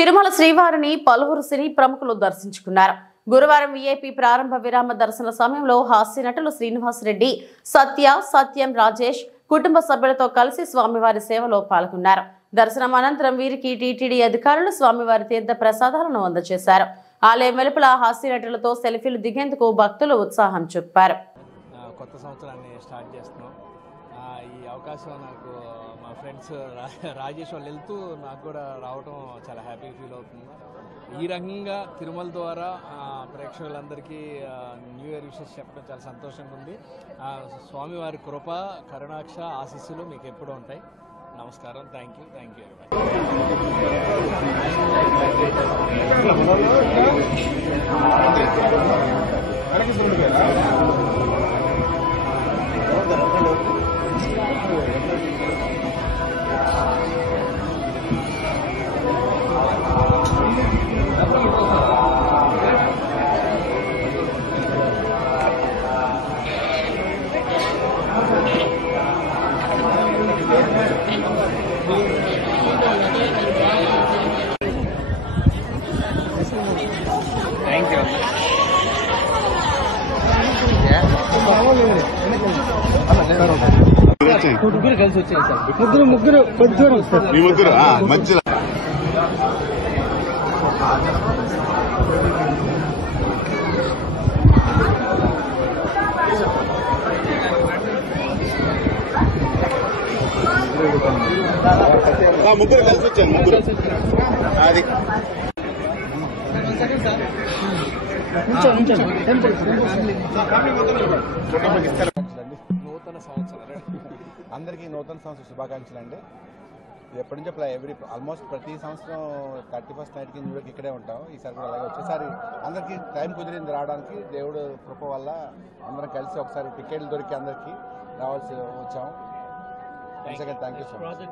తిరుమల శ్రీవారిని పలువురు సినీ ప్రముఖులు దర్శించుకున్నారు. గురువారం వీఐపీ ప్రారంభ విరామ దర్శన సమయంలో హాస్య నటులు శ్రీనివాస్ రెడ్డి, సత్యం రాజేష్ కుటుంబ సభ్యులతో కలిసి స్వామివారి సేవలో పాల్గొన్నారు. దర్శనం అనంతరం వీరికి టీటీడీ అధికారులు స్వామివారి తీర్థ ప్రసాదాలను అందజేశారు. ఆలయం వెలుపల హాస్య నటులతో సెల్ఫీలు దిగేందుకు భక్తులు ఉత్సాహం చూపారు. కొత్త సంవత్సరాన్ని స్టార్ట్ చేస్తున్నాం. ఈ అవకాశం నాకు మా ఫ్రెండ్స్ రాజేష్ వాళ్ళు వెళ్తూ నాకు కూడా రావడం చాలా హ్యాపీ ఫీల్ అవుతుంది. ఈ రకంగా తిరుమల ద్వారా ప్రేక్షకులందరికీ న్యూ ఇయర్ విషెస్ చెప్పడం చాలా సంతోషంగా ఉంది. స్వామివారి కృప, కరుణాక్ష ఆశీస్సులు మీకు ఎప్పుడూ ఉంటాయి. నమస్కారం. Thank you. ముగ్గురు కలిసి వచ్చాయి సార్. ముగ్గురు మధ్యలో ముగ్గురు కలిసి వచ్చాను. ముగ్గురు అది నూతన సంవత్సరం అందరికీ నూతన సంవత్సర శుభాకాంక్షలు అండి. ఎప్పటి నుంచో ఆల్మోస్ట్ ప్రతి సంవత్సరం 31st నైట్కి న్యూ ఇయర్కి ఇక్కడే ఉంటాం. ఈసారి కూడా అలాగే వచ్చేసారి అందరికీ టైం కుదిరింది రావడానికి. దేవుడు కృప వల్ల అందరం కలిసి ఒకసారి టికెట్లు దొరికి అందరికీ రావాల్సి వచ్చాం. Thank you so much.